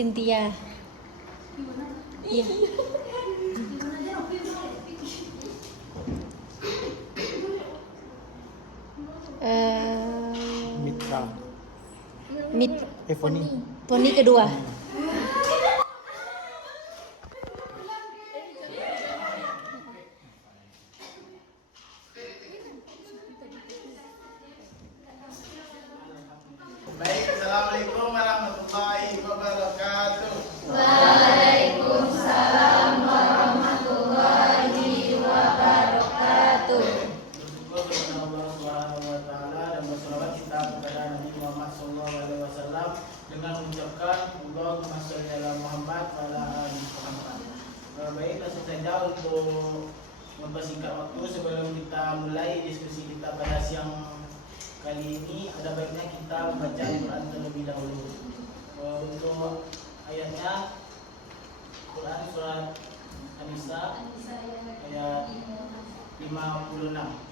Cynthia. Iya. Mitra. Poni. Poni kedua. Baik, assalamualaikum warahmatullahi wabarakatuh. Waalaikumsalam warahmatullahi wabarakatuh. Bersyukur kepada Allah Subhanahu wa taala dan berselawat kita kepada Nabi Muhammad sallallahu alaihi wasallam dengan mengucapkan Allahumma shalli ala Muhammad wa ala ali Muhammad. Baik, langsung saja untuk mempersingkat waktu sebelum kita mulai diskusi kita pada siang kali ini, ada baiknya kita membaca Al-Quran terlebih dahulu. Untuk ayatnya, Quran surat An-Nisa ayat 56.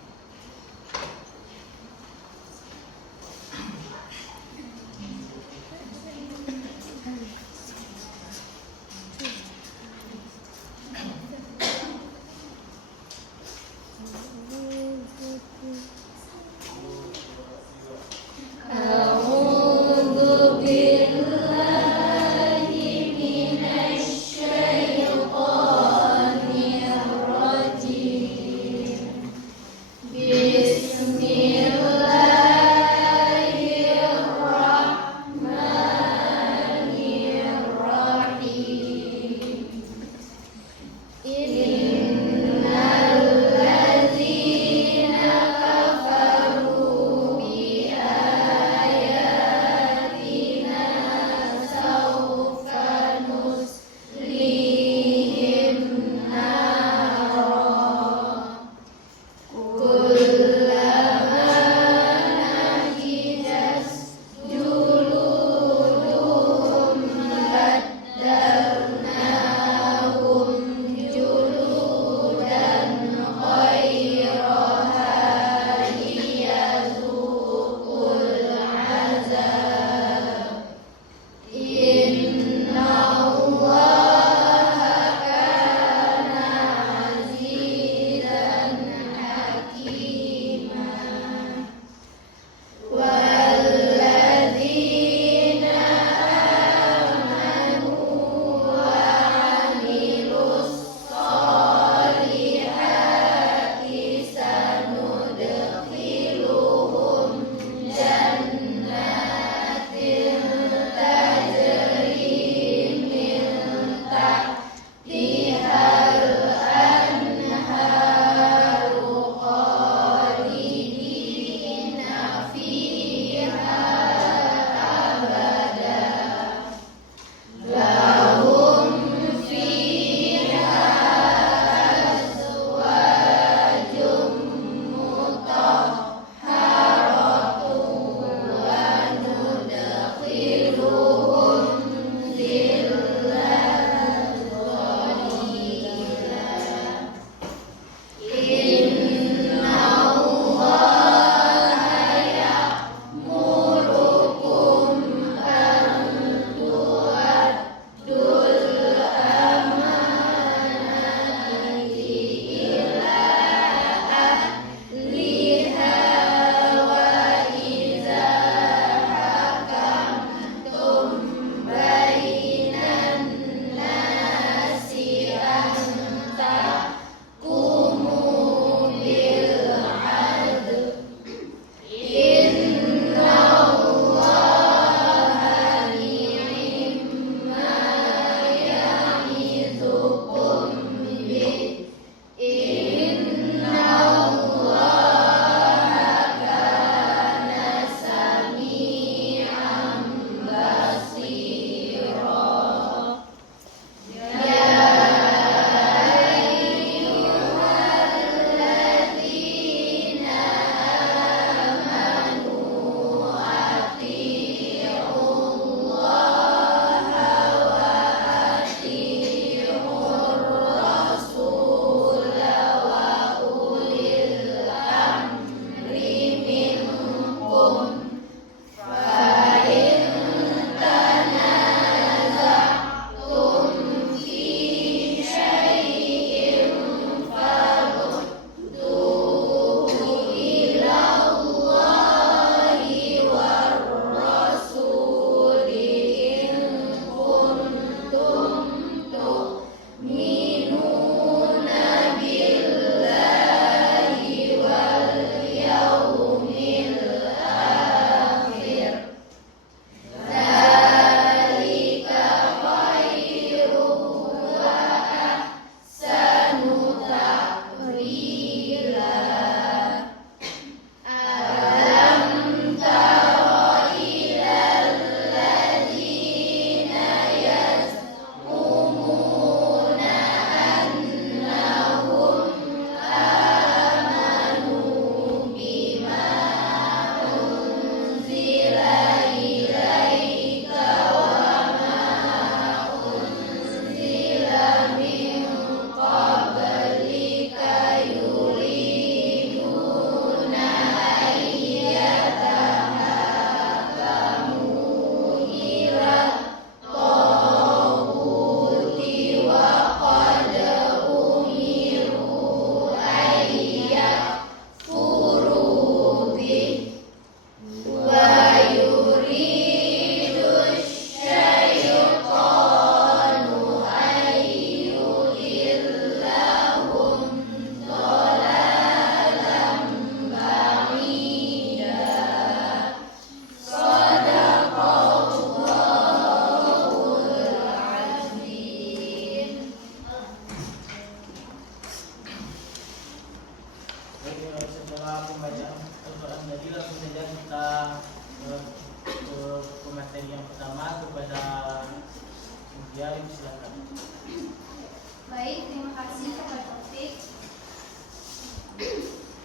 Baik, terima kasih Pak Taufik.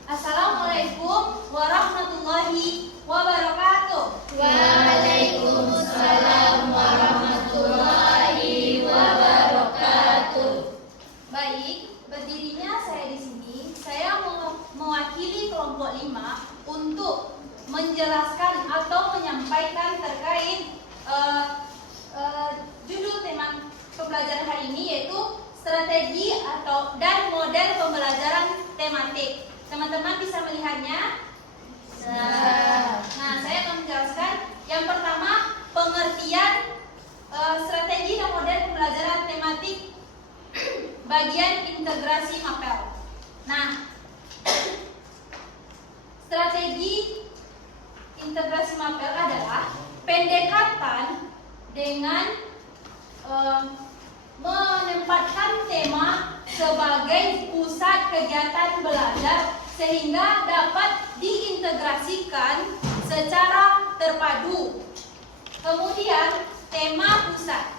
Assalamualaikum warahmatullahi wabarakatuh. Waalaikumsalam warahmatullahi wabarakatuh. Baik, berdirinya saya di sini, saya mewakili kelompok 5 untuk menjelaskan atau menyampaikan terkait judul tema pembelajaran hari ini, yaitu strategi dan model pembelajaran tematik. Teman-teman bisa melihatnya? Nah, saya akan menjelaskan yang pertama, pengertian strategi dan model pembelajaran tematik bagian integrasi mapel. Nah, strategi integrasi mapel adalah pendekatan dengan menempatkan tema sebagai pusat kegiatan belajar sehingga dapat diintegrasikan secara terpadu. Kemudian tema pusat.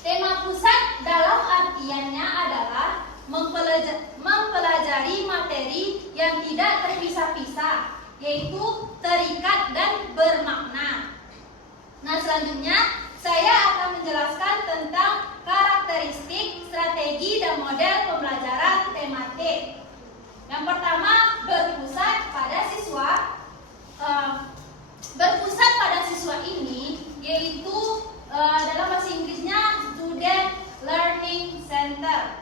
Tema pusat dalam artiannya adalah mempelajari materi yang tidak terpisah-pisah, yaitu terikat dan bermakna. Nah, selanjutnya saya akan menjelaskan tentang karakteristik, strategi, dan model pembelajaran tematik. Yang pertama, berpusat pada siswa. Berpusat pada siswa ini yaitu dalam bahasa Inggrisnya Student Learning Center,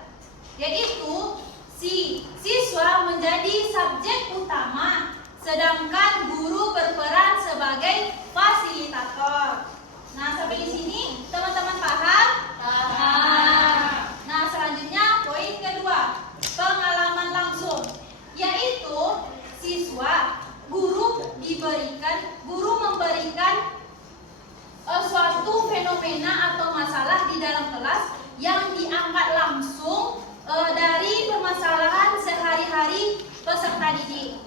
yaitu si siswa menjadi subjek utama, sedangkan guru berperan sebagai fasilitator. Nah, sampai di sini teman-teman paham? Paham. Nah, selanjutnya poin kedua, pengalaman langsung, yaitu guru memberikan suatu fenomena atau masalah di dalam kelas yang diangkat langsung dari permasalahan sehari-hari peserta didik.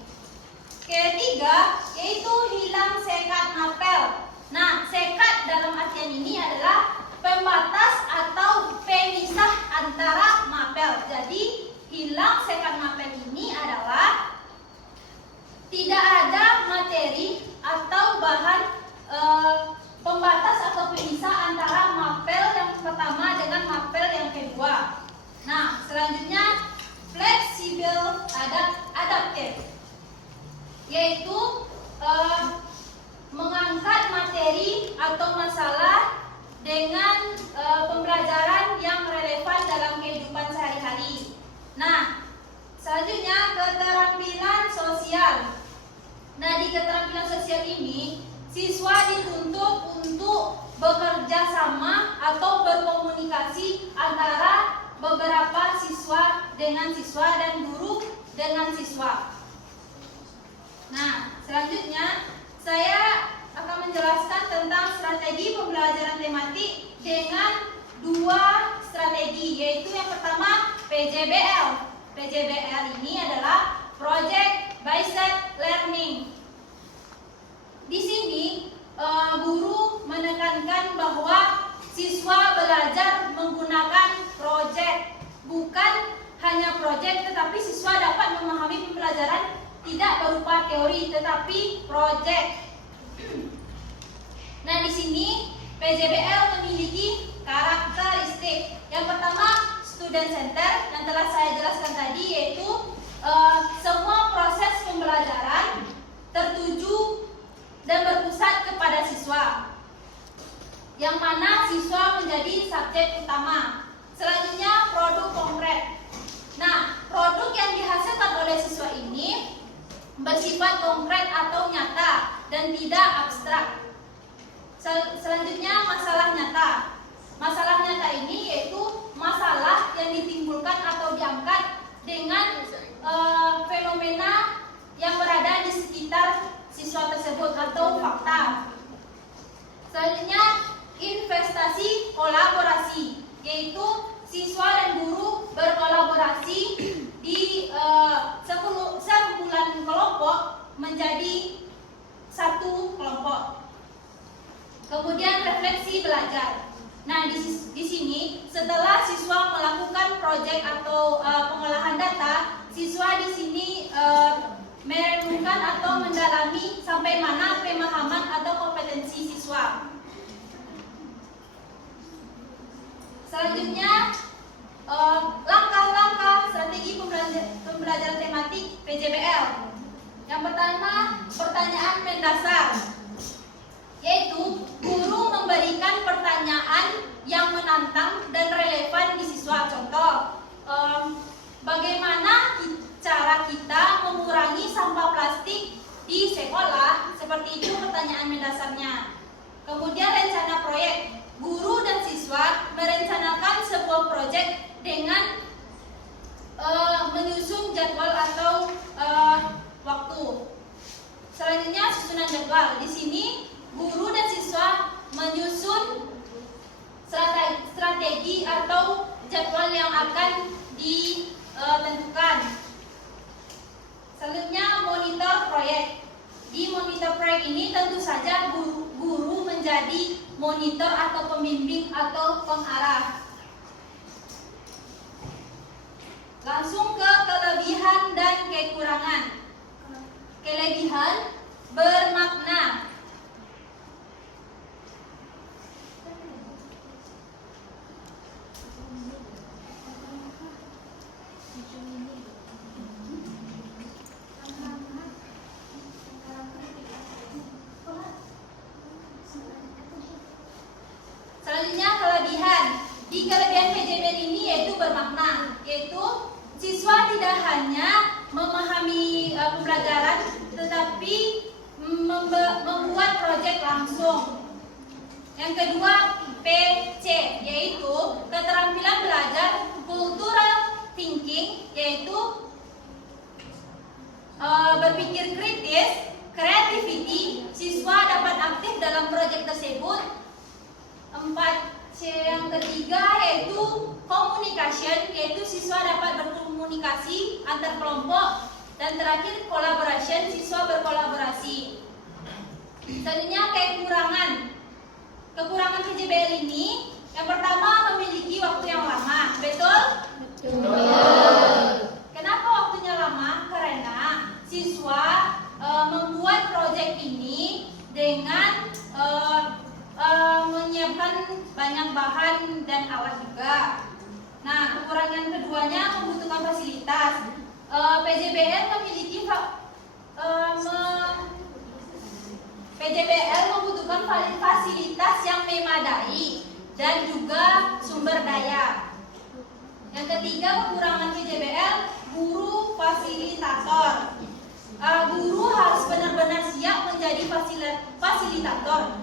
Ketiga, yaitu hilang sekat mapel. Nah, sekat dalam artian ini adalah pembatas atau pemisah antara mapel. Jadi, hilang sekat mapel ini adalah tidak ada materi atau bahan pembatas atau pemisah antara mapel yang pertama dengan mapel yang kedua. Nah, selanjutnya fleksibel adaptif, yaitu mengangkat materi atau masalah dengan pembelajaran yang relevan dalam kehidupan sehari-hari. Nah, selanjutnya keterampilan sosial. Nah, di keterampilan sosial ini siswa dituntut untuk bekerja sama atau berkomunikasi antara beberapa siswa dengan siswa dan guru dengan siswa. Nah, selanjutnya saya akan menjelaskan tentang strategi pembelajaran tematik dengan dua strategi, yaitu yang pertama PJBL. PJBL ini adalah Project Based Learning. Di sini guru menekankan bahwa siswa belajar menggunakan project, bukan hanya project, tetapi siswa dapat memahami pembelajaran tidak berupa teori, tetapi project. Nah, di sini PJBL memiliki karakteristik. Yang pertama, student center yang telah saya jelaskan tadi, yaitu semua proses pembelajaran tertuju dan berpusat kepada siswa, yang mana siswa menjadi subjek utama. Selanjutnya, produk konkret. Nah, produk yang dihasilkan oleh siswa ini bersifat konkret atau nyata dan tidak abstrak. Selanjutnya, masalah nyata. Masalah nyata ini yaitu masalah yang ditimbulkan atau diangkat dengan fenomena yang berada di sekitar siswa tersebut atau fakta. Selanjutnya, investasi kolaborasi, yaitu siswa dan guru berkolaborasi di sekumpulan kelompok menjadi satu kelompok. Kemudian refleksi belajar. Nah, di di sini setelah siswa melakukan proyek atau pengolahan data, siswa di sini merenungkan atau mendalami sampai mana pemahaman atau kompetensi siswa. Selanjutnya, langkah-langkah strategi pembelajaran tematik PJBL. Yang pertama, pertanyaan mendasar, yaitu guru memberikan pertanyaan yang menantang dan relevan di siswa. Contoh, bagaimana cara kita mengurangi sampah plastik di sekolah? Seperti itu pertanyaan mendasarnya. Kemudian rencana proyek. Guru dan siswa merencanakan sebuah proyek dengan menyusun jadwal atau waktu. Selanjutnya susunan jadwal. Di sini guru dan siswa menyusun strategi atau jadwal yang akan ditentukan. Selanjutnya monitor proyek. Di monitor proyek ini tentu saja guru menjadi monitor atau pembimbing atau pengarah. Langsung ke kelebihan dan kekurangan. Kelebihan bermakna. Selanjutnya kelebihan. Di kelebihan PJBL ini yaitu bermakna, yaitu siswa tidak hanya memahami pembelajaran, tetapi membuat proyek langsung. Yang kedua PC, yaitu keterampilan belajar cultural thinking, yaitu berpikir kritis, creativity, siswa dapat aktif dalam proyek tersebut. 4C yang ketiga yaitu communication, yaitu siswa dapat berkomunikasi antar kelompok. Dan terakhir collaboration, siswa berkolaborasi. Selanjutnya kekurangan. Kekurangan PJBL ini yang pertama memiliki waktu yang lama. Betul? Betul. Kenapa waktunya lama? Karena siswa membuat proyek ini dengan menyiapkan banyak bahan dan alat juga. Nah, kekurangan keduanya membutuhkan fasilitas. PJBL memiliki PJBL membutuhkan fasilitas yang memadai dan juga sumber daya. Yang ketiga, kekurangan PJBL, guru fasilitator. Guru harus benar-benar siap menjadi fasilitator.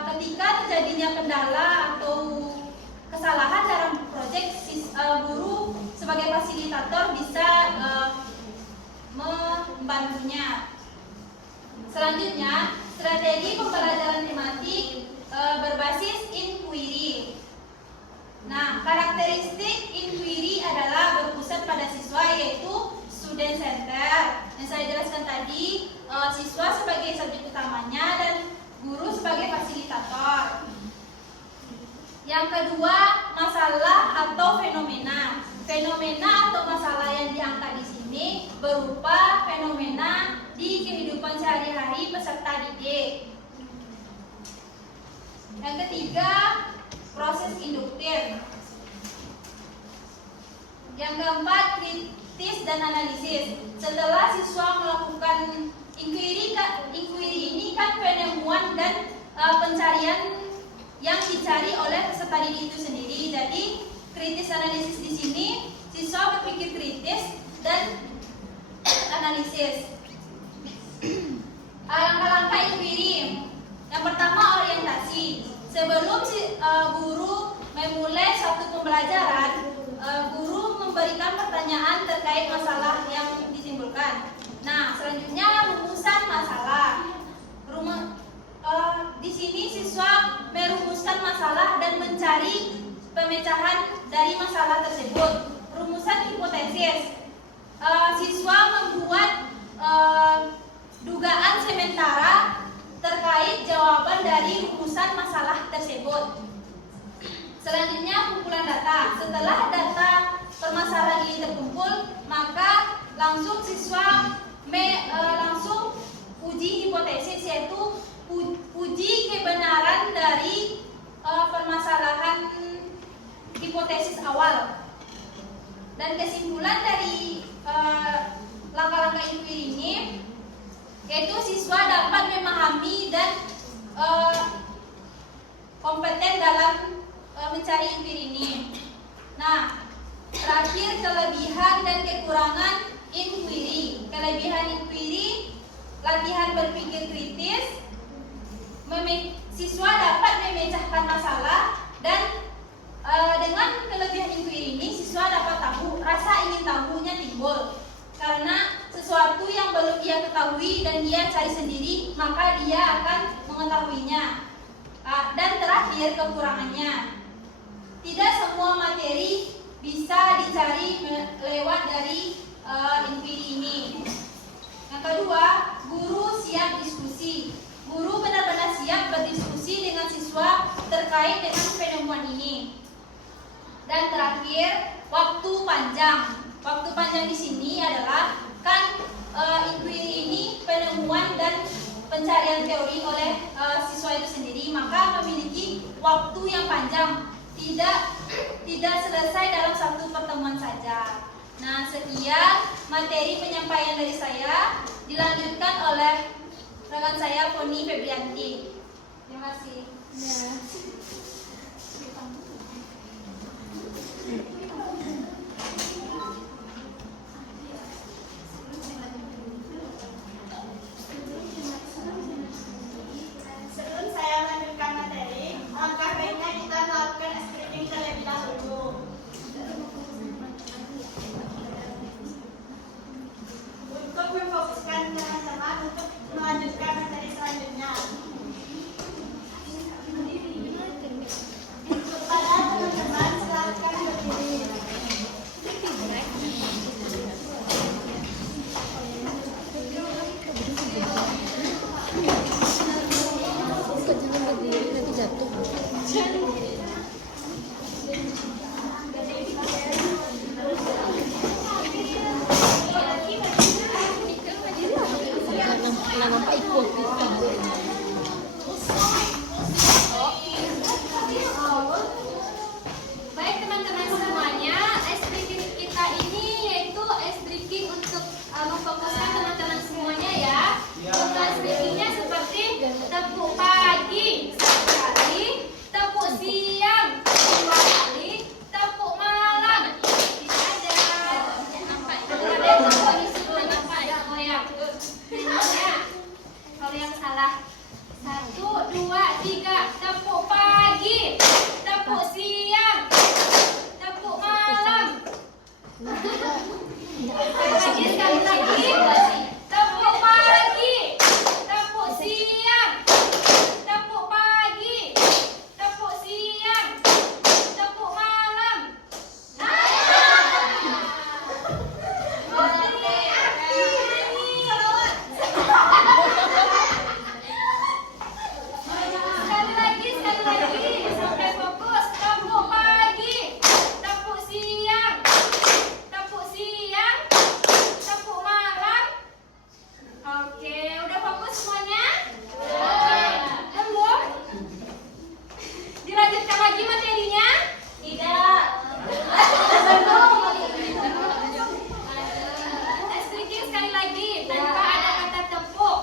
Ketika terjadinya kendala atau kesalahan dalam proyek, guru sebagai fasilitator bisa membantunya. Selanjutnya, strategi pembelajaran tematik berbasis inquiry. Nah, karakteristik inquiry adalah berpusat pada siswa, yaitu student center. Yang saya jelaskan tadi, siswa sebagai subjek utamanya dan guru sebagai fasilitator. Yang kedua, masalah atau fenomena. Fenomena atau masalah yang diangkat di sini berupa fenomena di kehidupan sehari-hari peserta didik. Yang ketiga, proses induktif. Yang keempat, kritis dan analisis. Setelah siswa melakukan inquiry ini kan penemuan dan pencarian yang dicari oleh peserta didik itu sendiri. Jadi kritis analisis di sini siswa berpikir kritis dan analisis. Langkah-langkah inquiry. Yang pertama, orientasi. Sebelum guru memulai satu pembelajaran, guru memberikan pertanyaan terkait masalah yang ditimbulkan. Nah, selanjutnya rumusan masalah. Di sini siswa merumuskan masalah dan mencari pemecahan dari masalah tersebut. Rumusan hipotesis. Siswa membuat dugaan sementara terkait jawaban dari rumusan masalah tersebut. Selanjutnya kumpulan data. Setelah data permasalahan ini terkumpul, maka langsung siswa langsung uji hipotesis, yaitu uji kebenaran dari permasalahan hipotesis awal. Dan kesimpulan dari langkah-langkah inquiry ini, yaitu siswa dapat memahami dan kompeten dalam mencari inquiry ini. Nah, terakhir kelebihan dan kekurangan inquiry. Kelebihan inquiry, latihan berpikir kritis, siswa dapat memecahkan masalah, dan dengan kelebihan inquiry ini siswa dapat tahu, rasa ingin tahunya timbul karena sesuatu yang belum ia ketahui dan ia cari sendiri, maka dia akan mengetahuinya. Dan terakhir kekurangannya, tidak semua materi bisa dicari lewat dari inquiry ini. Yang kedua, guru siap diskusi. Guru benar-benar siap berdiskusi dengan siswa terkait dengan penemuan ini. Dan terakhir, waktu panjang. Waktu panjang di sini adalah inquiry ini penemuan dan pencarian teori oleh siswa itu sendiri, maka memiliki waktu yang panjang, tidak selesai dalam satu pertemuan saja. Nah, sekian materi penyampaian dari saya, dilanjutkan oleh rekan saya Poni Febrianti. Terima kasih. Sebelum saya melanjutkan materi, alangkah baiknya kita melakukan screening terlebih dahulu. Untuk memfokuskan teman-teman untuk melanjutkan materi selanjutnya. Kepada teman-teman, silakan berdiri. Baik teman-teman semuanya, ice breaking kita ini yaitu ice breaking untuk memfokuskan teman-teman semuanya ya. Untuk ice breakingnya seperti tepuk pagi satu kali, tepuk siang dua kali, tepuk malam tidak ada tepuk disuruh kalau yang salah. 1, 2, 3, tepuk pagi, tepuk siang, tepuk malam. Sekali lagi, tepuk pagi, tepuk siang, tepuk pagi, tepuk siang, tepuk malam. Sekali lagi, sampai fokus. Tepuk pagi, tepuk siang, tepuk siang, tepuk malam. Oke, udah fokus semuanya? Belum? Dilanjutkan lagi materinya? Tidak. Sedikit sekali lagi, tanpa ada kata tepuk.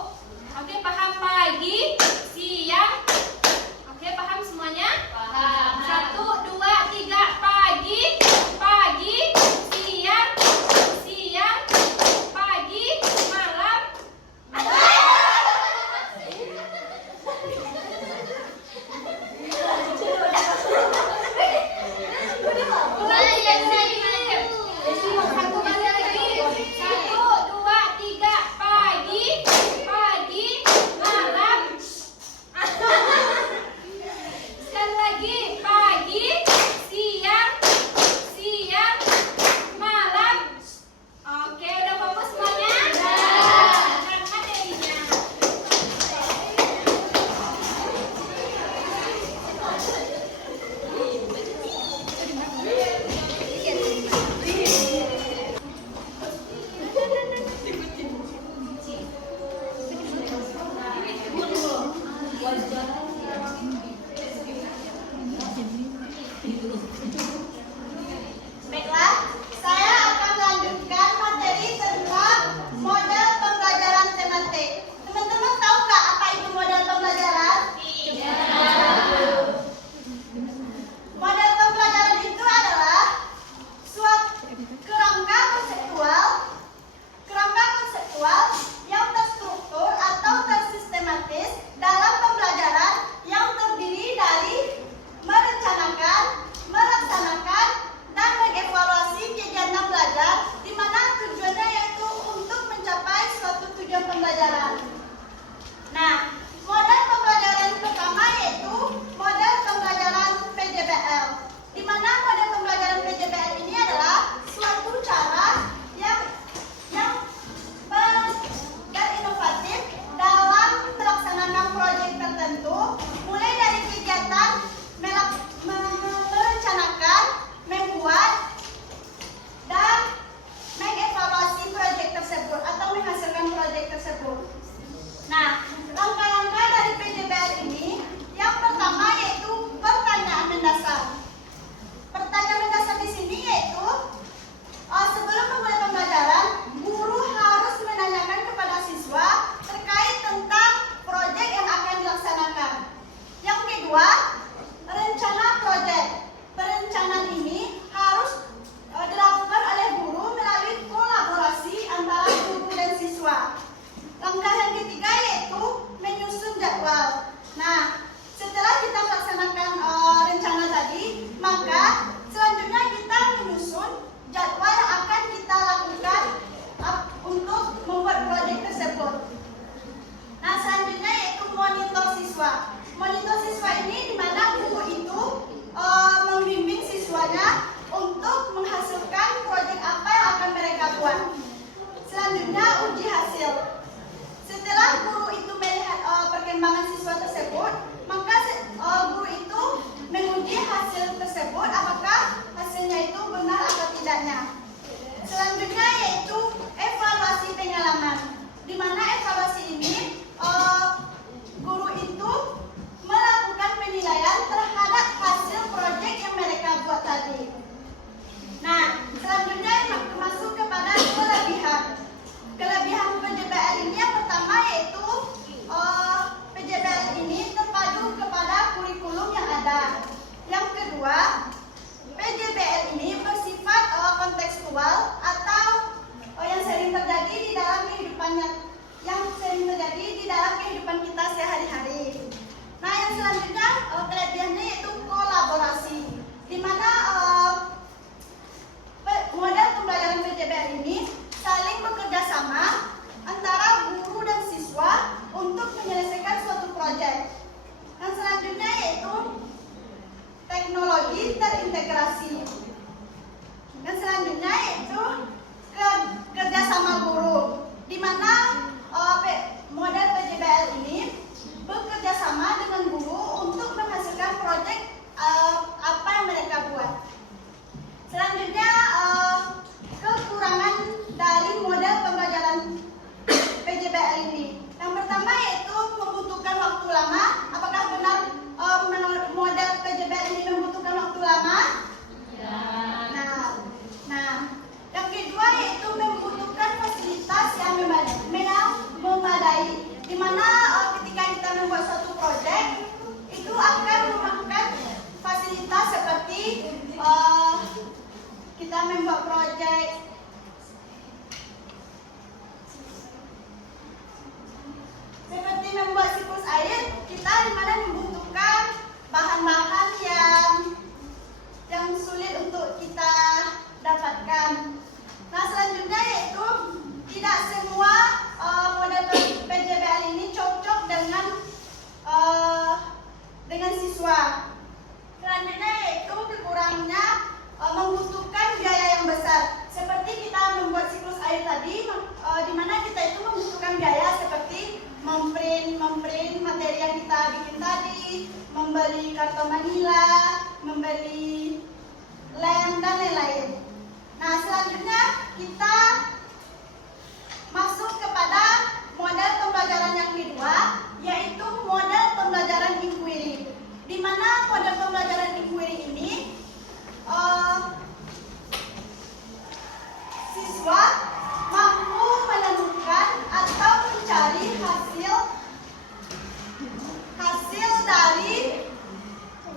Oke, paham pagi, siang? Oke, paham semuanya? Paham. 1, 2, 3, pagi, pagi, siang, siang, pagi, malam. Ulangi yang saya satu kali lagi. 1, 2, 3, pagi, pagi, malam. Sekali lagi, pagi, siang, siang, malam. Oke, udah fokus semuanya? Lanjutkan materinya. perkembangan siswa tersebut, maka guru itu menguji hasil tersebut apakah hasilnya itu benar atau tidaknya. Selanjutnya yaitu evaluasi pengalaman, di mana evaluasi ini guru itu melakukan penilaian terhadap hasil proyek yang mereka buat tadi. Nah, selanjutnya masuk kepada kelebihan. Kelebihan PJBL ini yang pertama yaitu PJBL ini terpadu kepada kurikulum yang ada. Yang kedua, PJBL ini bersifat kontekstual atau yang sering terjadi di dalam kehidupan kita sehari-hari. Nah, yang selanjutnya kelebihannya yaitu kolaborasi, di mana model pembelajaran PJBL ini saling bekerja sama antara guru dan siswa untuk menyelesaikan suatu proyek. Yang selanjutnya yaitu teknologi terintegrasi. Yang selanjutnya yaitu kerjasama guru, di mana model PJBL ini bekerja sama dengan guru untuk menghasilkan proyek apa yang mereka buat. Selanjutnya kekurangan dari model pembelajaran PJBL ini. Yang pertama yaitu membutuhkan waktu lama. Apakah benar model PJBL ini membutuhkan waktu lama? Ya. Nah, yang kedua yaitu membutuhkan fasilitas yang memadai, di mana ketika kita membuat suatu proyek itu akan memakan fasilitas seperti kita membuat proyek seperti membuat siklus air, kita dimana membutuhkan bahan-bahan yang sulit untuk kita dapatkan. Nah, selanjutnya yaitu tidak semua model PJBL ini cocok dengan siswa. Selanjutnya yaitu kekurangannya membutuhkan biaya yang besar. Seperti kita membuat siklus air tadi, di mana kita itu membutuhkan biaya seperti memprint materi yang kita bikin tadi, membeli karton manila, membeli lem dan lain-lain. Nah, selanjutnya kita masuk kepada model pembelajaran yang kedua, yaitu model pembelajaran inquiry. Di mana model pembelajaran inquiry ini siswa mampu menemukan atau mencari hasil dari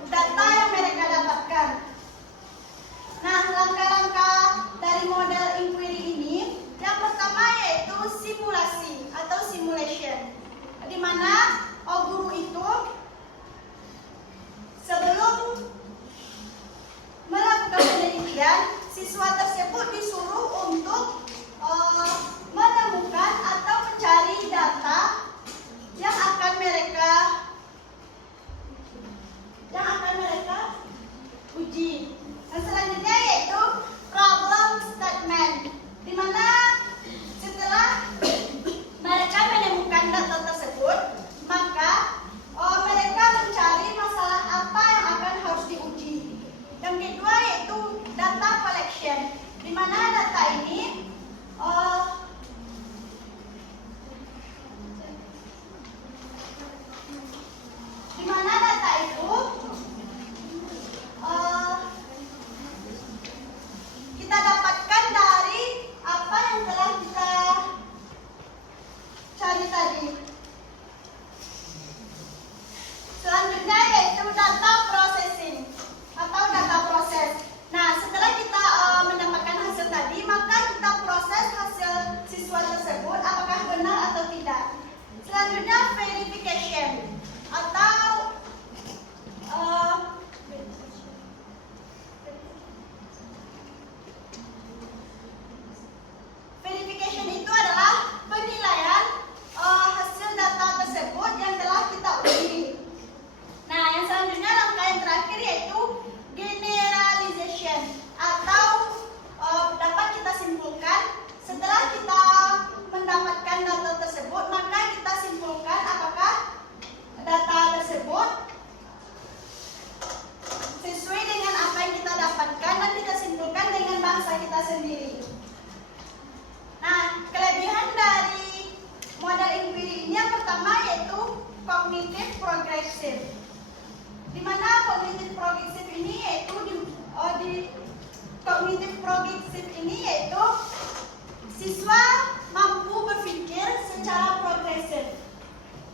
data yang mereka dapatkan. Nah, langkah-langkah dari model inquiry ini, yang pertama yaitu simulasi atau simulation, di mana guru itu sebelum melakukan penelitian, siswa tersebut disuruh untuk menemukan atau mencari data yang akan mereka uji. Dan selanjutnya yaitu problem statement, di mana setelah mereka menemukan data tersebut, maka mereka mencari masalah apa yang akan harus diuji. Yang kedua yaitu data collection, di mana data ini kita dapatkan dari apa yang telah kita cari tadi. Selanjutnya yaitu data processing atau data proses. Nah, setelah kita mendapatkan hasil tadi, maka kita proses hasil siswa tersebut apakah benar atau tidak. Selanjutnya verification atau verification itu adalah penilaian hasil data tersebut yang telah kita uji. Nah, yang selanjutnya langkah yang terakhir yaitu generalization atau dapat kita simpulkan setelah kita mendapatkan data tersebut, maka kita simpulkan sendiri. Nah, kelebihan dari model inquiry ini yang pertama yaitu cognitive progressive. Di mana cognitive progressive ini yaitu cognitive progressive ini yaitu siswa mampu berpikir secara progresif.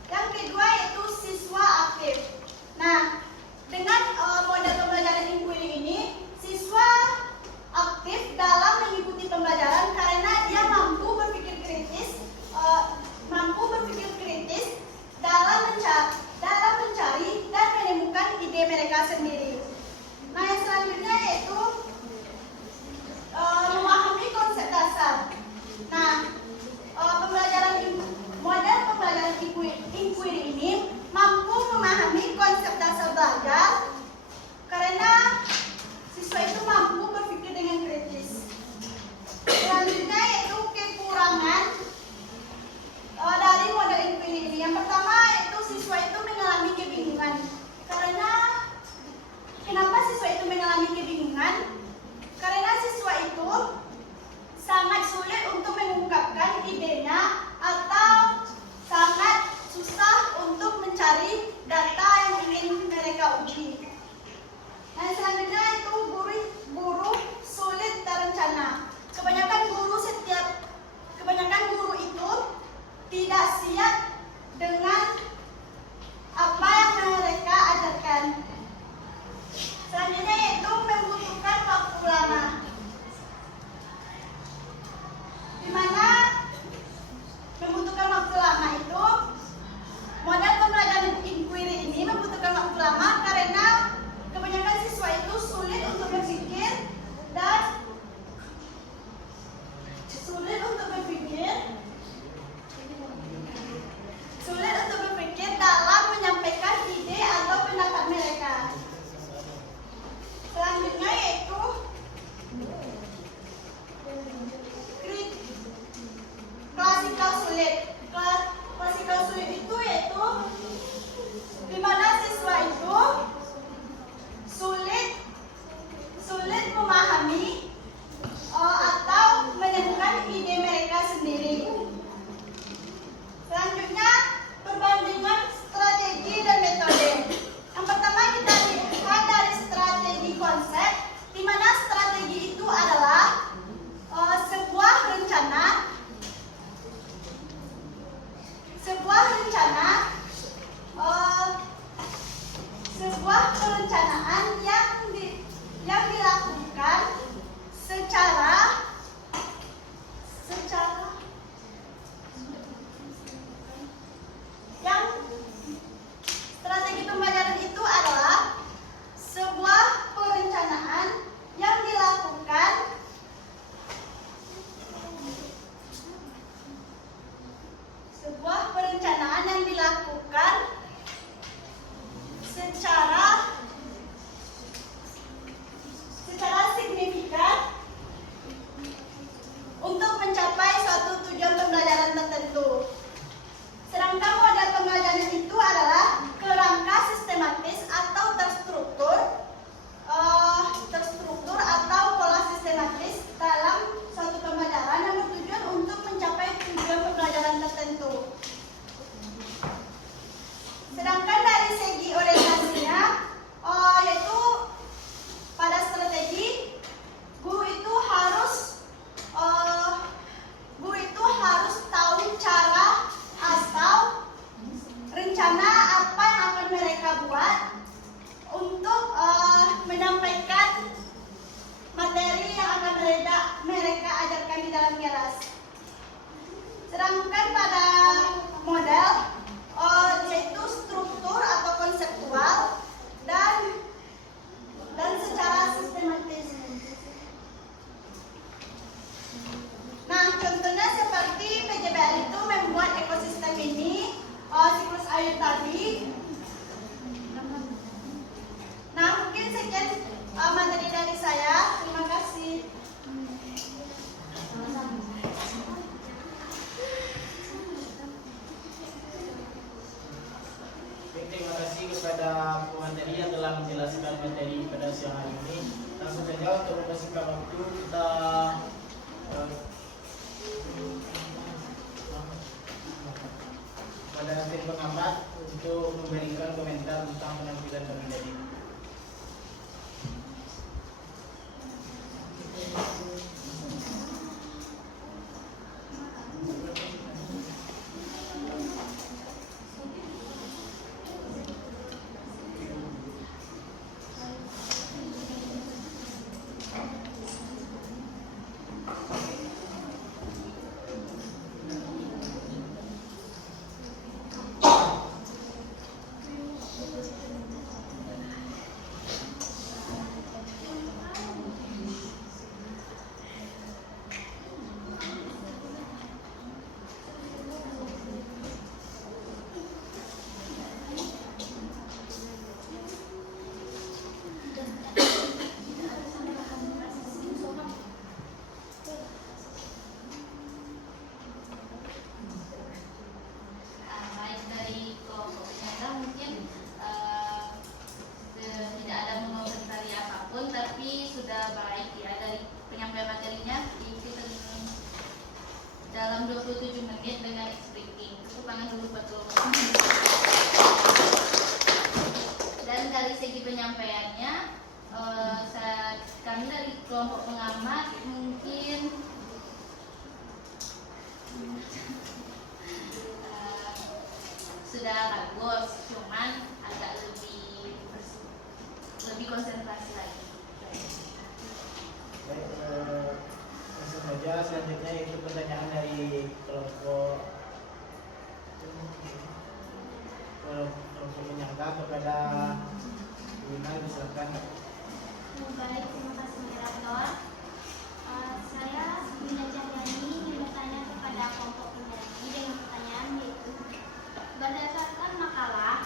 Yang kedua yaitu siswa aktif. Nah, dengan model pembelajaran inquiry ini, siswa aktif dalam mengikuti pembelajaran karena dia mampu berpikir kritis, dalam mencari dan menemukan ide mereka sendiri. Nah, yang selanjutnya yaitu memahami konsep dasar. Nah, model pembelajaran inquiry ini mampu memahami konsep dasar belajar karena siswa itu mampu berpikir dengan kritis. Selanjutnya yaitu kekurangan dari model inquiry ini. Yang pertama yaitu siswa itu mengalami kebingungan. Kenapa siswa itu mengalami kebingungan? Karena siswa itu sangat sulit untuk mengungkapkan idenya atau sangat susah untuk mencari data yang ingin mereka uji. Nah, selanjutnya itu guru sulit terencana. Kebanyakan guru itu tidak siap dengan apa yang mereka ajarkan. Selanjutnya yaitu membutuhkan waktu lama. Di mana membutuhkan waktu lama itu model pembelajaran inquiry ini membutuhkan waktu lama karena kebanyakan siswa itu sulit untuk berpikir dalam menyampaikan ide atau pendapat mereka. Selanjutnya yaitu klasikal sulit. Klasikal sulit itu yaitu di mana siswa itu sulit memahami atau menemukan ide mereka sendiri. Selanjutnya perbandingan strategi dan metode. Yang pertama kita lihat dari strategi konsep, di mana strategi itu adalah sebuah perencanaan yang dilakukan secara yang strategi pembelajaran itu adalah sebuah perencanaan yang dilakukan secara signifikan untuk mencapai suatu tujuan pembelajaran tertentu. Sedangkan model pembelajaran itu adalah kerangka sistematis atau terstruktur atau pola sistematis dalam suatu pembelajaran yang bertujuan untuk mencapai tujuan pembelajaran tertentu. Sedangkan dari segi orientasinya, yaitu pada strategi, guru itu harus tahu cara atau rencana apa yang akan mereka buat untuk menyampaikan materi yang akan mereka ajarkan di dalam kelas. Sedangkan pada model yaitu struktur atau konseptual dan secara sistematis. Nah, contohnya seperti PJBL itu membuat ekosistem ini, siklus air tadi. Nah, mungkin sekian materi dari saya. Terima kasih. Terima kasih kepada pemateri yang telah menjelaskan materi pada siang hari ini. Langsung saja untuk mempersingkat waktu kita pada tim pengamat untuk memberikan komentar tentang penampilan kandidat ini. Baik, dari kelompok penyandang mungkin tidak ada mengomentari apapun, tapi sudah baik ya dari penyampaian materinya diikuti dalam 27 menit dengan speaking. Tepuk tangan dulu buat kelompok. Dan dari segi penyampaiannya, kami dari kelompok pengamat mungkin sudah bagus, cuman agak lebih konsentrasi lagi. Baik, langsung saja selanjutnya itu pertanyaan dari kelompok penyangga kepada Wina, silakan. Baik, terima kasih moderator. Saya Wina Cahyani ingin bertanya kepada kelompok penyanyi dengan pertanyaan yaitu, berdasarkan makalah,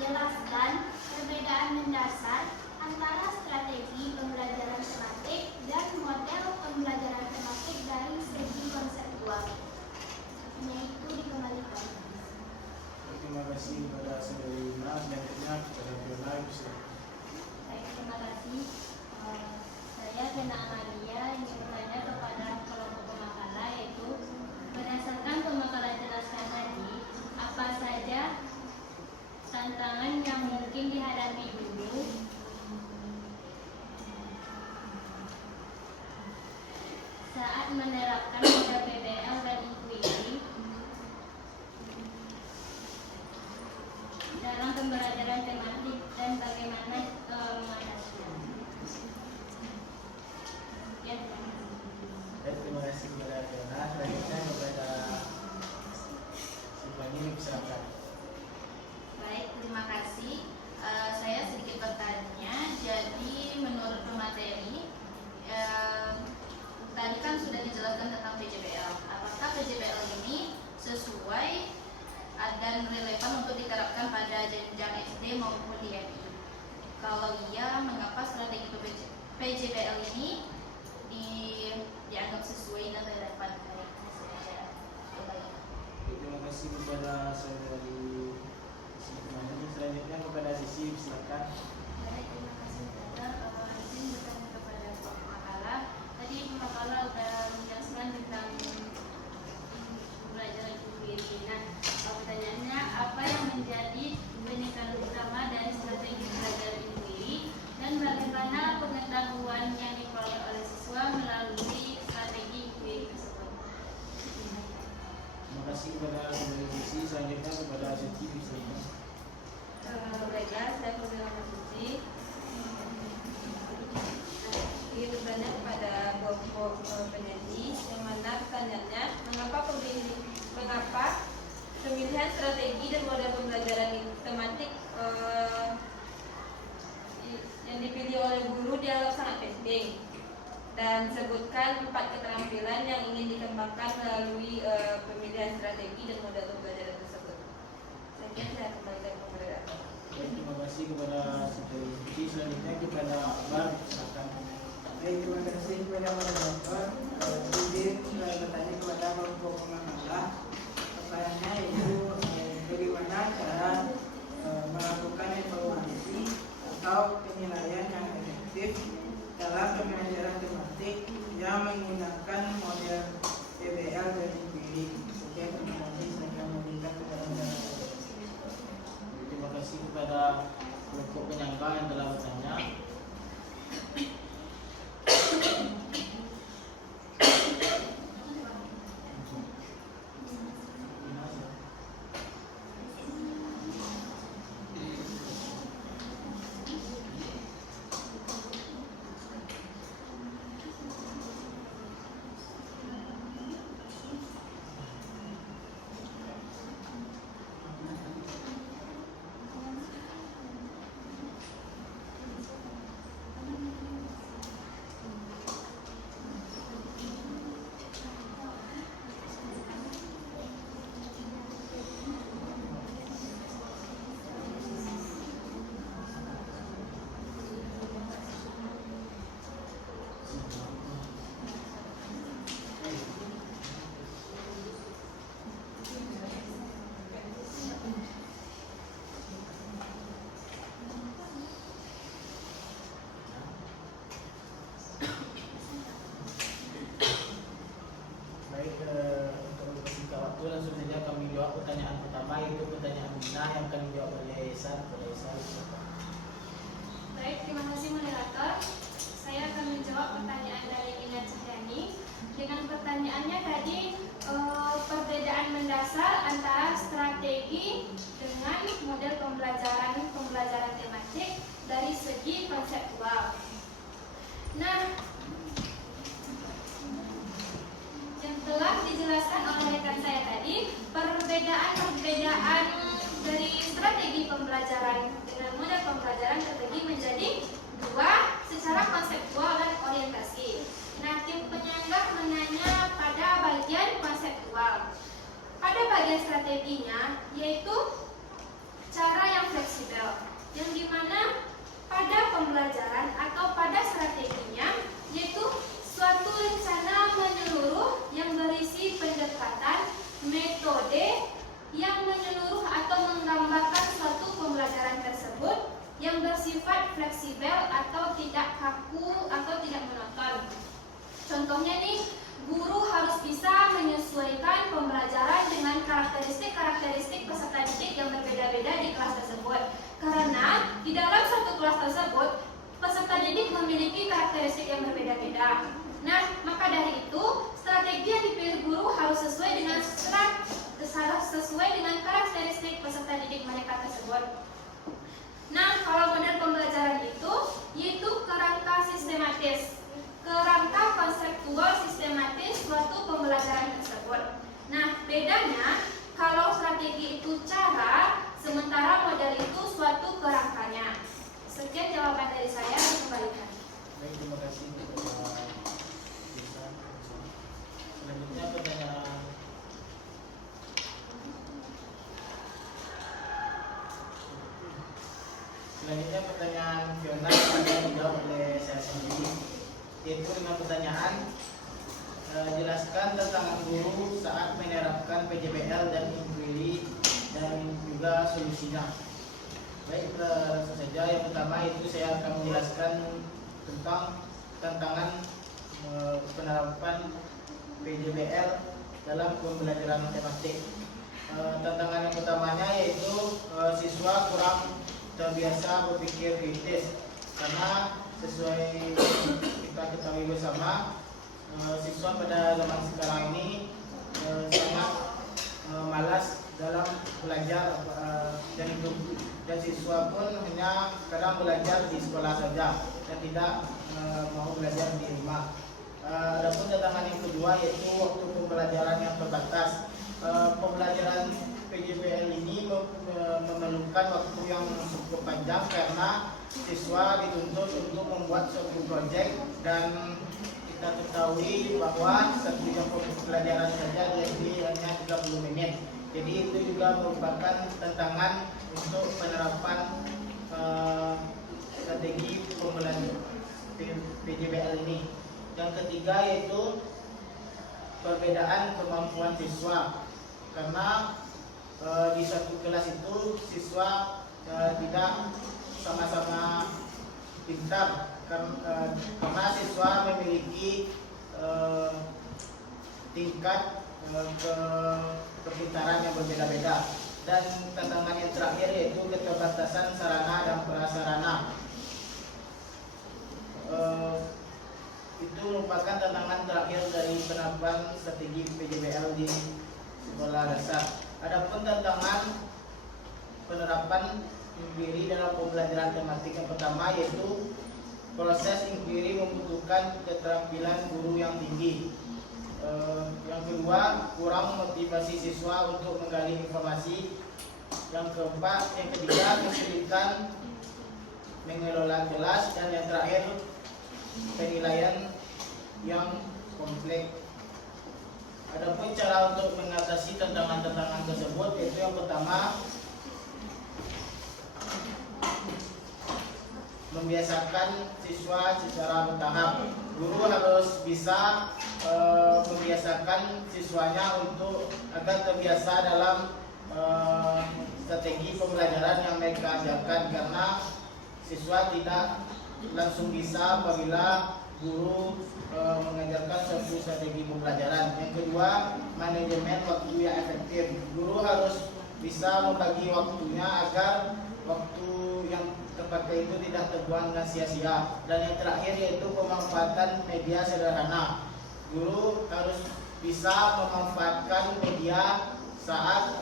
jelaskan perbedaan mendasar antara strategi pembelajaran tematik dan model pembelajaran tematik dari segi konseptual. Yaitu dikembalikan. Terima kasih kepada saudari Wina. Selanjutnya kepada Fiona, silakan. Baik, terima kasih. Saya Vena Amalia ingin bertanya kepada kelompok pemakalah yaitu, berdasarkan pemakalah jelaskan tadi, apa saja tantangan yang mungkin dihadapi guru saat menerapkan model PBL dan intuisi dalam pembelajaran tematik dan bagaimana mengatasinya. Ya, Baik, terima kasih kepada Fiona. Selanjutnya kepada Sifani, silakan. Baik, terima kasih. Saya sedikit bertanya. Jadi menurut pemateri, tadi kan sudah dijelaskan tentang PJBL. Apakah PJBL ini sesuai dan relevan untuk diterapkan pada jenjang SD maupun di MI? Kalau iya, mengapa strategi PJBL ini dianggap sesuai dan relevan? Terima kasih kepada saudari Sifani. Selanjutnya kepada Sisi, silakan. baik, terima kasih moderator. Izin bertanya kepada kelompok makalah. Tadi makalah sudah menjelaskan tentang pembelajaran intuisi. Nah, pertanyaannya, apa yang menjadi penekanan utama dari strategi pembelajaran intuisi dan bagaimana pengetahuan yang diperoleh oleh siswa melalui strategi intuisi tersebut? Terima kasih kepada saudari Sisi. Selanjutnya kepada Siti, silakan. Baiklah, saya Fuzila Masuci ingin bertanya kepada kelompok penyanyi, yang mana pertanyaannya, mengapa pemilihan strategi dan model pembelajaran tematik yang dipilih oleh guru dianggap sangat penting, dan sebutkan 4 keterampilan yang ingin dikembangkan melalui pemilihan strategi dan model pembelajaran tersebut. Saya kembalikan ke moderator. Terima kasih kepada saudari Siti. Selanjutnya kepada Akbar, silakan. Baik, terima kasih kepada moderator. Izin bertanya kepada kelompok pemakalah. Pertanyaannya yaitu, bagaimana cara melakukan evaluasi atau penilaian yang efektif dalam pembelajaran tematik yang menggunakan model Baik, terima kasih moderator. Saya akan menjawab pertanyaan dari Nina Cahyani. Dengan pertanyaannya tadi, perbedaan mendasar antara strategi dengan model pembelajaran tematik dari segi konseptual. Nah, yang telah dijelaskan oleh rekan saya tadi, perbedaan dari strategi pembelajaran dengan model pembelajaran terbagi menjadi dua, secara konseptual dan orientasi. Nah, tim penyangga menanya pada bagian konseptual. Pada bagian strateginya, yaitu cara yang fleksibel, yang dimana pada pembelajaran atau pada strateginya, yaitu suatu rencana menyeluruh yang berisi pendekatan, metode yang menyeluruh atau menggambarkan suatu pembelajaran tersebut yang bersifat fleksibel atau tidak kaku atau tidak monoton. Contohnya nih, guru harus bisa menyesuaikan pembelajaran dengan karakteristik peserta didik yang berbeda-beda di kelas tersebut. Karena di dalam satu kelas tersebut, peserta didik memiliki karakteristik yang berbeda-beda. Nah, maka dari itu, strategi yang dipilih guru harus sesuai dengan karakteristik peserta didik mereka tersebut. Nah, kalau model pembelajaran itu, yaitu kerangka sistematis, kerangka konseptual sistematis suatu pembelajaran tersebut. Nah, bedanya kalau strategi itu cara, sementara model itu suatu kerangkanya. Sekian jawaban dari saya, dikembalikan. Baik, terima kasih kepada Desa. Selanjutnya pertanyaan Fiona yang dijawab oleh saya sendiri, yaitu dengan pertanyaan jelaskan tantangan guru saat menerapkan PJBL dan inquiry dan juga solusinya. Baik, langsung saja. Yang pertama itu saya akan menjelaskan tentang tantangan penerapan PJBL dalam pembelajaran matematik. Tantangan yang pertamanya yaitu siswa kurang terbiasa berpikir kritis, karena sesuai kita ketahui bersama, siswa pada zaman sekarang ini sangat malas dalam belajar dan siswa pun hanya kadang belajar di sekolah saja dan tidak mau belajar di rumah. Adapun tantangan yang kedua yaitu waktu pembelajaran yang terbatas. Pembelajaran PJBL ini memerlukan waktu yang cukup panjang karena siswa dituntut untuk membuat suatu proyek, dan kita ketahui bahwa satu jam pembelajaran saja jadi hanya 30 menit. Jadi itu juga merupakan tantangan untuk penerapan strategi pembelajaran PJBL ini. Yang ketiga yaitu perbedaan kemampuan siswa, karena di satu kelas itu siswa tidak sama-sama pintar, karena siswa memiliki tingkat kepintaran yang berbeda-beda. Dan tantangan yang terakhir yaitu keterbatasan sarana dan prasarana. Itu merupakan tantangan terakhir dari penerapan strategi PJBL di sekolah dasar. Adapun tantangan penerapan inquiry dalam pembelajaran tematik yang pertama yaitu proses inquiry membutuhkan keterampilan guru yang tinggi. Yang kedua, kurang motivasi siswa untuk menggali informasi. Yang ketiga, kesulitan mengelola kelas, dan yang terakhir, penilaian yang kompleks. Adapun cara untuk mengatasi tantangan-tantangan tersebut yaitu yang pertama, membiasakan siswa secara bertahap. Guru harus bisa membiasakan siswanya untuk agar terbiasa dalam strategi pembelajaran yang mereka ajarkan, karena siswa tidak langsung bisa apabila guru mengajarkan suatu strategi pembelajaran. Yang kedua, manajemen waktu yang efektif. Guru harus bisa membagi waktunya agar waktu yang terpakai itu tidak terbuang dengan sia-sia. Dan yang terakhir yaitu pemanfaatan media sederhana. Guru harus bisa memanfaatkan media saat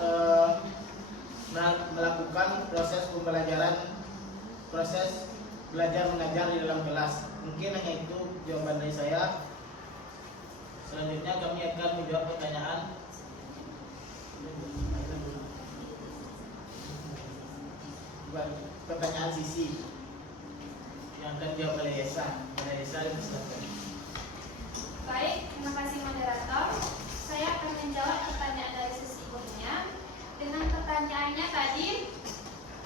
melakukan proses pembelajaran, proses belajar mengajar di dalam kelas. Mungkin hanya itu jawaban dari saya. Selanjutnya kami akan menjawab pertanyaan. Pertanyaan sisi yang akan dijawab oleh Yesa. Silakan. Baik, terima kasih moderator. Saya akan menjawab pertanyaan dari sesi gurunya. Dengan pertanyaannya tadi,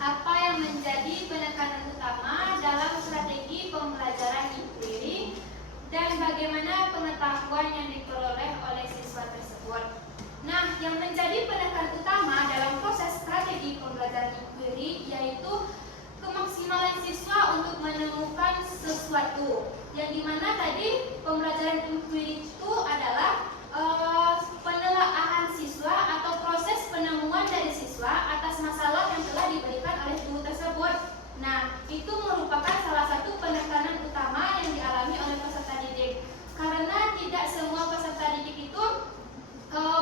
apa yang menjadi penekanan utama dalam strategi pembelajaran inquiry dan bagaimana pengetahuan yang diperoleh oleh siswa tersebut. Nah, yang menjadi penekanan utama dalam proses strategi pembelajaran inquiry yaitu kemaksimalan siswa untuk menemukan sesuatu, yang dimana tadi pembelajaran inquiry itu adalah penelaahan siswa atau proses penemuan dari siswa atas masalah yang telah diberikan oleh guru tersebut. Nah, itu merupakan salah satu penekanan utama yang dialami oleh peserta didik, karena tidak semua peserta didik itu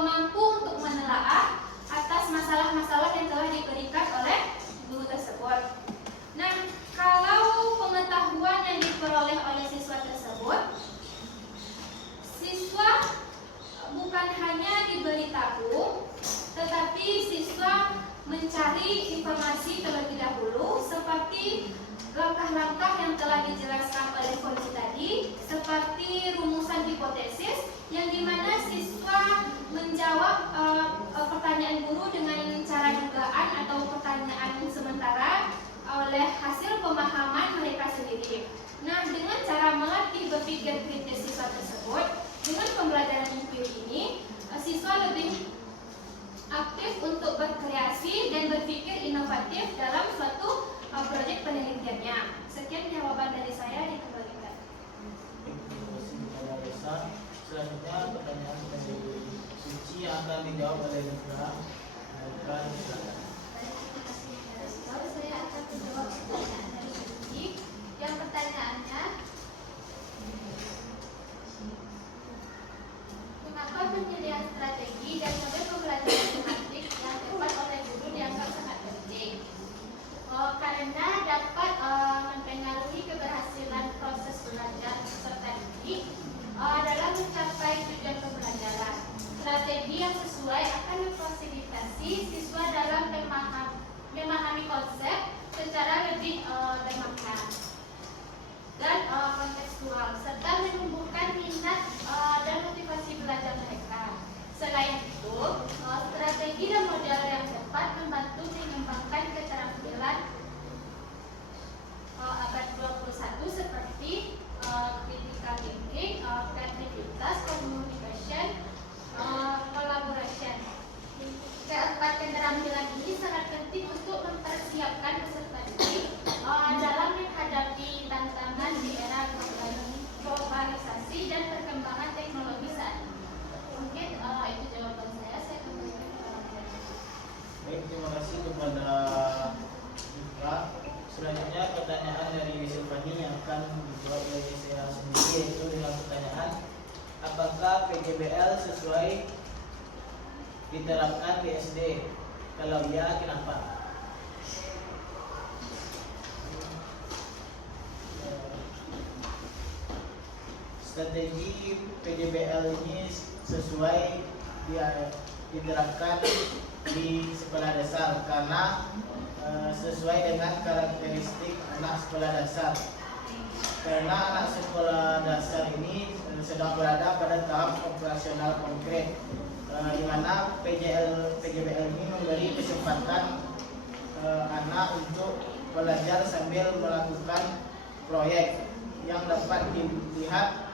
mampu untuk menelaah atas masalah-masalah yang telah diberikan oleh guru tersebut. Nah, kalau pengetahuan yang diperoleh oleh siswa tersebut, siswa bukan hanya diberitahu, tetapi siswa mencari informasi terlebih dahulu seperti langkah-langkah yang telah dijelaskan oleh Fonsi tadi, seperti rumusan hipotesis, yang dimana siswa menjawab pertanyaan guru dengan cara dugaan atau pertanyaan sementara oleh hasil pemahaman mereka sendiri. Nah, dengan cara melatih berpikir kritis siswa tersebut, dengan pembelajaran inquiry ini, siswa lebih aktif untuk berkreasi dan berpikir inovatif dalam suatu proyek penelitiannya. Sekian jawaban dari saya, dikembalikan. Terima kasih kepada Yesa. Selanjutnya pertanyaan dari Suci yang akan dijawab oleh Nura. Silakan. Saya akan menjawab pertanyaan dari Suci. Yang pertanyaannya, mengapa penyediaan strategi dan model pembelajaran tematik yang tepat oleh guru dianggap sangat penting? Karena dapat mempengaruhi keberhasilan proses belajar peserta didik dalam mencapai tujuan pembelajaran. Strategi yang sesuai akan memfasilitasi siswa dalam memahami konsep secara lebih bermakna dan kontekstual, serta menumbuhkan minat dan motivasi belajar mereka. Selain itu, strategi dan model yang tepat membantu mengembangkan keterampilan abad 21 seperti critical thinking, kreativitas, communication, collaboration. Keempat keterampilan ini sangat penting untuk mempersiapkan peserta didik dalam menghadapi tantangan di era globalisasi dan perkembangan teknologi saat ini. Mungkin itu jawaban saya. Saya kembalikan ke orang lain. Baik, terima kasih kepada Nura. Selanjutnya pertanyaan dari Silvani yang akan dijawab oleh saya sendiri, yaitu dengan pertanyaan, apakah PJBL sesuai diterapkan di SD? Kalau iya, kenapa? Strategi PJBL ini sesuai diterapkan di sekolah dasar karena sesuai dengan karakteristik anak sekolah dasar. Karena anak sekolah dasar ini sedang berada pada tahap operasional konkret, di mana PJBL ini memberi kesempatan anak untuk belajar sambil melakukan proyek yang dapat dilihat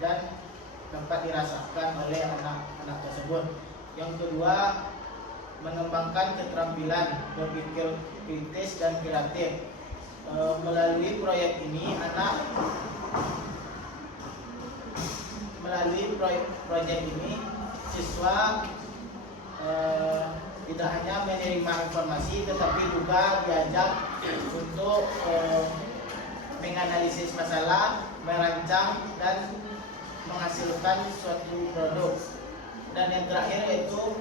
dan dapat dirasakan oleh anak-anak tersebut. Yang kedua, mengembangkan keterampilan berpikir kritis dan kreatif. Melalui proyek ini siswa tidak hanya menerima informasi tetapi juga diajak untuk menganalisis masalah, merancang dan menghasilkan suatu produk. Dan yang terakhir yaitu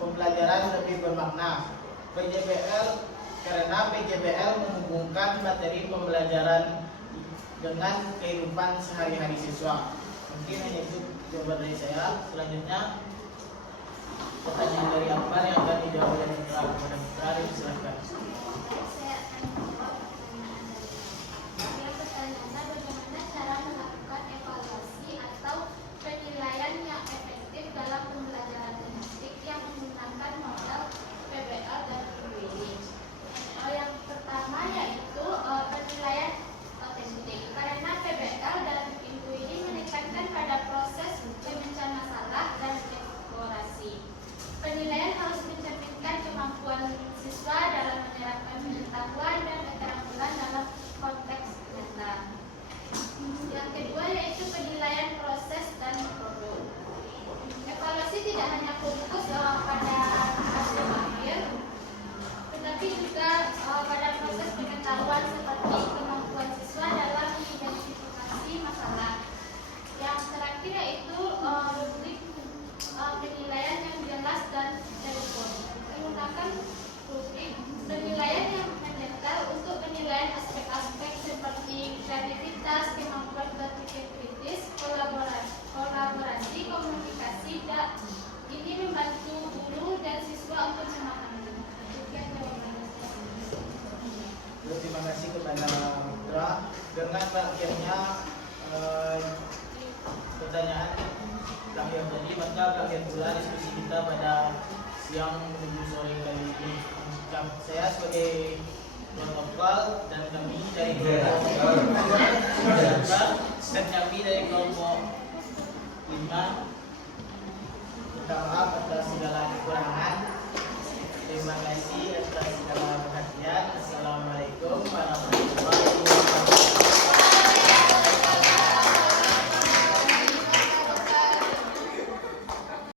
pembelajaran lebih bermakna. PJBL, karena PJBL menghubungkan materi pembelajaran dengan kehidupan sehari-hari siswa. Mungkin hanya itu jawaban dari saya. Selanjutnya pertanyaan dari Akbar yang akan dijawab oleh Mitra. Kepada Mitra, silakan. Saya akan menjawab pertanyaannya, bagaimana cara melakukan evaluasi atau penilaian yang efektif dalam pembelajaran domestik yang menggunakan model PBL dan InQuiry. Yang pertama yaitu penilaian otentik, karena PBL dan InQuiry menekankan pada proses pemecahan masalah dan eksplorasi. Penilaian harus mencerminkan kemampuan siswa dalam menyerapkan pengetahuan dan keterampilan dalam konteks nyata. Yang kedua yaitu penilaian proses dan produk. Evaluasi tidak hanya fokus pada hasil akhir, tetapi juga pada proses pengetahuan seperti kemampuan siswa dalam mengidentifikasi masalah. Yang terakhir yaitu rubrik penilaian yang jelas dan terukur. Menggunakan rubrik penilaian yang mendetail untuk penilaian aspek-aspek seperti kreativitas, kemampuan berpikir kritis, kolaborasi, komunikasi, dan ini membantu guru dan siswa untuk memahami. Demikian jawabannya. Terima kasih kepada Mitra. Dengan berakhirnya pertanyaan terakhir tadi, maka berakhir pula diskusi kita pada siang menuju sore kali ini. Saya sebagai Tuan dan kami dari kelompok dan kami dari kelompok 5 minta maaf atas segala kekurangan. Terima kasih atas segala perhatian. Assalamualaikum.